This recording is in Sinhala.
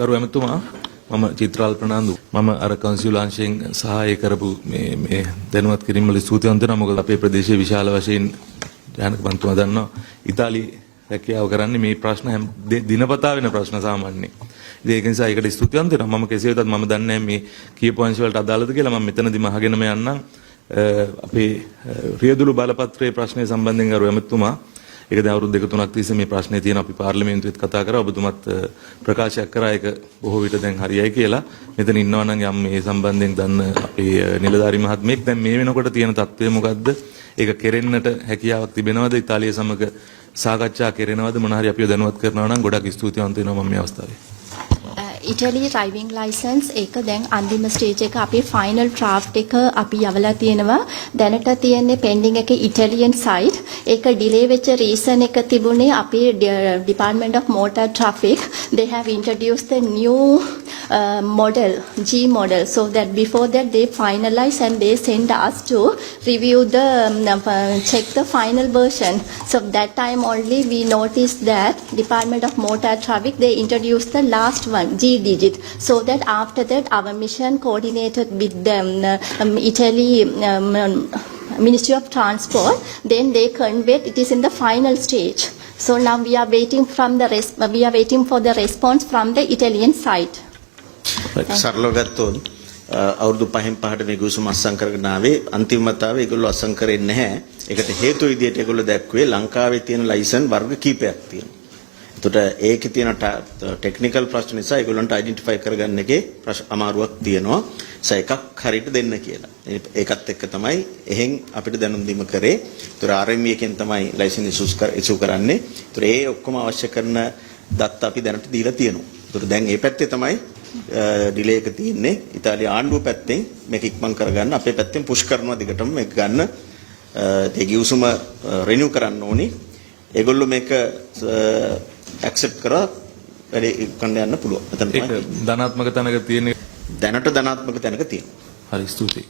ගරු ඇමතුමා මම චිත්‍රාල් ප්‍රනාන්දු මම අර කන්සියුලාංශයෙන් සහාය කරපු මේ දැනුවත් කිරීම වල ස්තුතිවන්ත වෙනවා මොකද අපේ ප්‍රදේශයේ විශාල වශයෙන් ජානක මන්තුමා දන්නවා ඉතාලි රැකියාව කරන්නේ මේ ප්‍රශ්න දිනපතා වෙන ප්‍රශ්න සාමාන්‍යයෙන් ඉතින් ඒක නිසා ඒකට ස්තුතිවන්ත වෙනවා මම කෙසේ වෙතත් මම දන්නේ මේ කියපු අංශ වලට අදාළද කියලා මම මෙතනදිම අහගෙනම යන්නම් අපේ රියදුරු බලපත්‍රයේ ප්‍රශ්නය සම්බන්ධයෙන් ගරු ඇමතුමා ඒක දැන් අවුරුදු 2-3ක් තිස්සේ මේ ප්‍රශ්නේ තියෙන අපි පාර්ලිමේන්තුවේත් කතා කරා ඔබතුමත් ප්‍රකාශයක් කරා ඒක බොහෝ විට දැන් හරියයි කියලා. මෙතන ඉන්නවා නම් යම් මේ සම්බන්ධයෙන් දන්න අපේ නිලධාරි මහත්මයෙක් දැන් මේ වෙනකොට තියෙන තත්ත්වය මොකද්ද? ඒක කෙරෙන්නට හැකියාවක් තිබෙනවද? ඉතාලිය සමග සාකච්ඡා කෙරෙනවද? මොන හරි අපිව දැනුවත් කරනවා නම් ගොඩක් ස්තුතිවන්ත වෙනවා මම මේ අවස්ථාවේ. Italy driving license එක දැන් අන්තිම ස්ටේජ් එක අපි final draft එක අපි යවලා තියෙනවා දැනට තියෙන්නේ pending එකේ Italian side ඒක delay වෙච්ච reason එක තිබුණේ අපේ Department of Motor Traffic they have introduced the new model G model so that before that they finalize and they send us to review the check the final version so that time only we noticed that Department of Motor Traffic they introduced the last one G digit so that after that our mission coordinated with the Italy Ministry of Transport then they conveyed it is in the final stage so now we are waiting for the response from the Italian side සරලව ගත්තොත් අවුරුදු 5න් 5ට මේ ගුසුම අත්සන් කරගෙන ආවේ අන්තිම මතාවේ ඒගොල්ලෝ අත්සන් කරෙන්නේ නැහැ. ඒකට හේතුව විදිහට ඒගොල්ලෝ දැක්ුවේ ලංකාවේ තියෙන ලයිසන් වර්ග කීපයක් තියෙනවා. එතකොට ඒකේ තියෙන ටෙක්නිකල් ප්‍රශ්න නිසා ඒගොල්ලන්ට අයිඩෙන්ටිෆයි කරගන්න එකේ අමාරුවක් තියෙනවා. එකක් හරියට දෙන්න කියලා. ඒකත් එක්ක තමයි එහෙන් අපිට දැනුම් දීම කරේ. ඒතර RME එකෙන් තමයි ලයිසන් ඉෂු කරන්නේ. ඒතර ඒ ඔක්කොම අවශ්‍ය කරන දත්ත අපි දැනට දීලා තියෙනවා. ඒතර දැන් මේ පැත්තේ තමයි ඩිලේ එක තියෙන්නේ. ඉතාලිය ආණ්ඩුව පැත්තෙන් මේක ඉක්මන් කරගන්න අපේ පැත්තෙන් පුෂ් කරනවා දිගටම මේක ගන්න. ඒ ගිවිසුම රිනිව් කරන්න ඕනි. ඒගොල්ලෝ මේක ඇක්සෙප්ට් කරා වැඩි කරන්න යන්න පුළුවන්. එතන තමයි ධනාත්මක තැනක තියෙන්නේ. දැනට ධනාත්මක තැනක තියෙනවා. හරි ස්තුතියි.